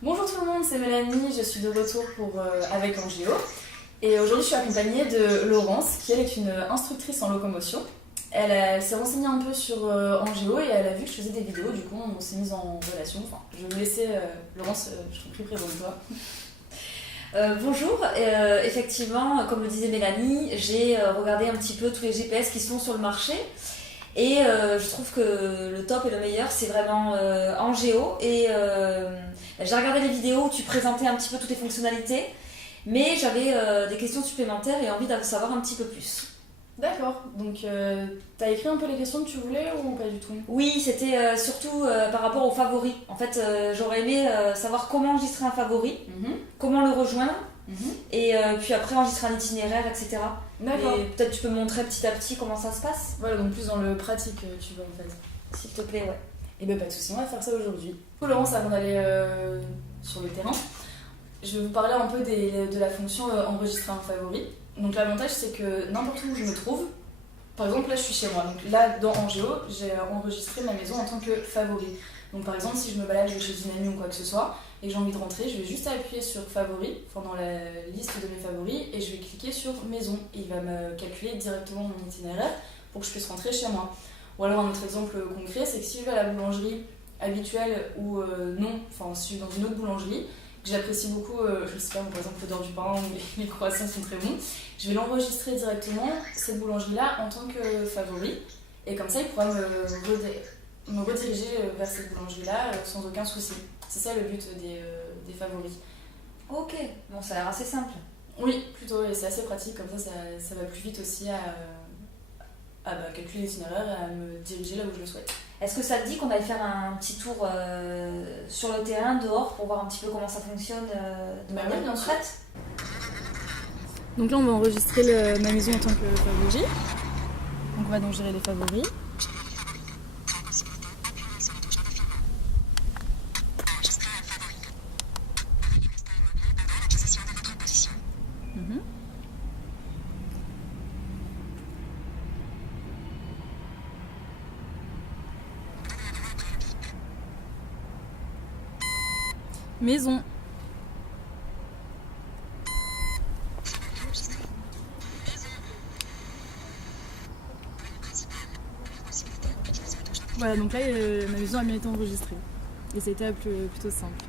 Bonjour tout le monde, c'est Mélanie, je suis de retour avec Angéo. Et aujourd'hui je suis accompagnée de Laurence, qui elle est une instructrice en locomotion. Elle s'est renseignée un peu sur Angéo et elle a vu que je faisais des vidéos, du coup on s'est mis en relation. Enfin, je vais vous laisser, Laurence, je t'en prie, présente-toi. Bonjour, effectivement, comme le disait Mélanie, j'ai regardé un petit peu tous les GPS qui sont sur le marché et je trouve que le top et le meilleur c'est vraiment Angéo et j'ai regardé les vidéos où tu présentais un petit peu toutes les fonctionnalités, mais j'avais des questions supplémentaires et envie d'en savoir un petit peu plus. D'accord, donc t'as écrit un peu les questions que tu voulais ou pas du tout? Oui, c'était surtout par rapport aux favoris. En fait, j'aurais aimé savoir comment enregistrer un favori, comment le rejoindre, et puis après enregistrer un itinéraire, etc. D'accord. Et peut-être tu peux me montrer petit à petit comment ça se passe. Voilà, donc plus dans le pratique tu veux en fait. S'il te plaît, ouais. Et ben pas de soucis, on va faire ça aujourd'hui. Laurence, avant d'aller sur le terrain, je vais vous parler un peu de la fonction enregistrer un favori. Donc l'avantage c'est que n'importe où je me trouve, par exemple là je suis chez moi, donc là dans Angéo j'ai enregistré ma maison en tant que favori. Donc par exemple si je me balade chez une amie ou quoi que ce soit et que j'ai envie de rentrer, je vais juste appuyer sur favori, enfin dans la liste de mes favoris, et je vais cliquer sur maison et il va me calculer directement mon itinéraire pour que je puisse rentrer chez moi. Ou alors un autre exemple concret, c'est que si je vais à la boulangerie habituelle ou non, enfin si je suis dans une autre boulangerie, que j'apprécie beaucoup, je sais pas, par exemple l'odeur du pain ou les croissants sont très bons, je vais l'enregistrer directement, cette boulangerie-là, en tant que favori, et comme ça il pourra me rediriger vers cette boulangerie-là sans aucun souci. C'est ça le but des favoris. Ok, bon ça a l'air assez simple. Oui, plutôt, et c'est assez pratique, comme ça va plus vite aussi à calculer l'itinéraire et à me diriger là où je le souhaite. Est-ce que ça te dit qu'on aille faire un petit tour sur le terrain, dehors, pour voir un petit peu comment ça fonctionne de manière concrète ? Donc là on va enregistrer ma maison en tant que favori. Donc on va donc gérer les favoris. Maison. Voilà, donc là ma maison a bien été enregistrée et c'était plutôt simple.